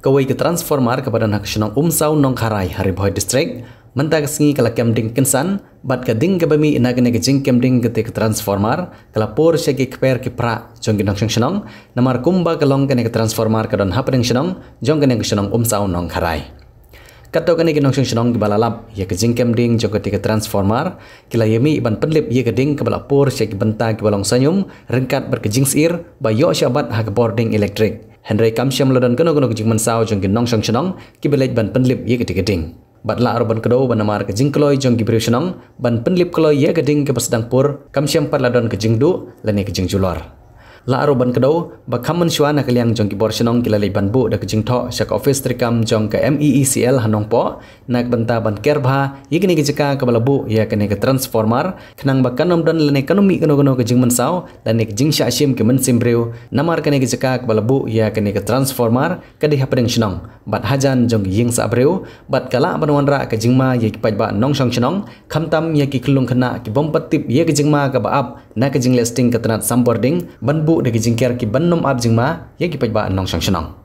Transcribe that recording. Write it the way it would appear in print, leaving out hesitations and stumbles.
kawai ke transformer kepada nak Shnong Umsawnongkharai hari Bhoi district mentang sengi kala kemding kensan bat ka ding ke bami ina kene ke jing kemding ke transformer kala por segi kper ke pra jong ke Shnong namar kumba kalong kene ke transformer ka don hapring Shnong jong kene ke Shnong Umsawnongkharai kato kene ke Shnong ke balalap ya ke jing kemding jong ke transformer kila yemi ban penlip ye ke ding ke bala por segi benta ke balong sanyum rengkat ber ke jing sir ba yo syabat ha ke boarding elektrik Henry kamsyam lodon kono Jingman sao jong ke Shnong ki belej ban penlip ye ke ding batla arban kedo ban namar ke jingkloi jong ki Shnong ban penlip kloi ye ke ding ke pasdang pur kamsyam pat ladon ke jingdu lani ke jingjulor la aroban kedo ba khaman shwana ke liang jong ki bor Shnong ki lalai ban bu da ke jingtho syak office trikam jong ke MEECL Nongpoh nak benta ban kerbha ye kini ke jeka ke balabu ye kene ke transformer khnang ba kanom don lani ekonomi kono ke Jingman sao lani ke jingsha sim ke mensim breu namar kene ke jeka ke balabu ye kene ke transformer ke di hapring Shnong bat hajan jong ying sa breu bat kala banwanra ke Jingma ye ki Paidbah Shnong khamtam ye ki klung khana ki bompat tip ye ke Jingma ke baap na ke jing listing ke tanat sambording ban bu de Jingker ki bannom ab Jingma ye ki Paidbah Shnong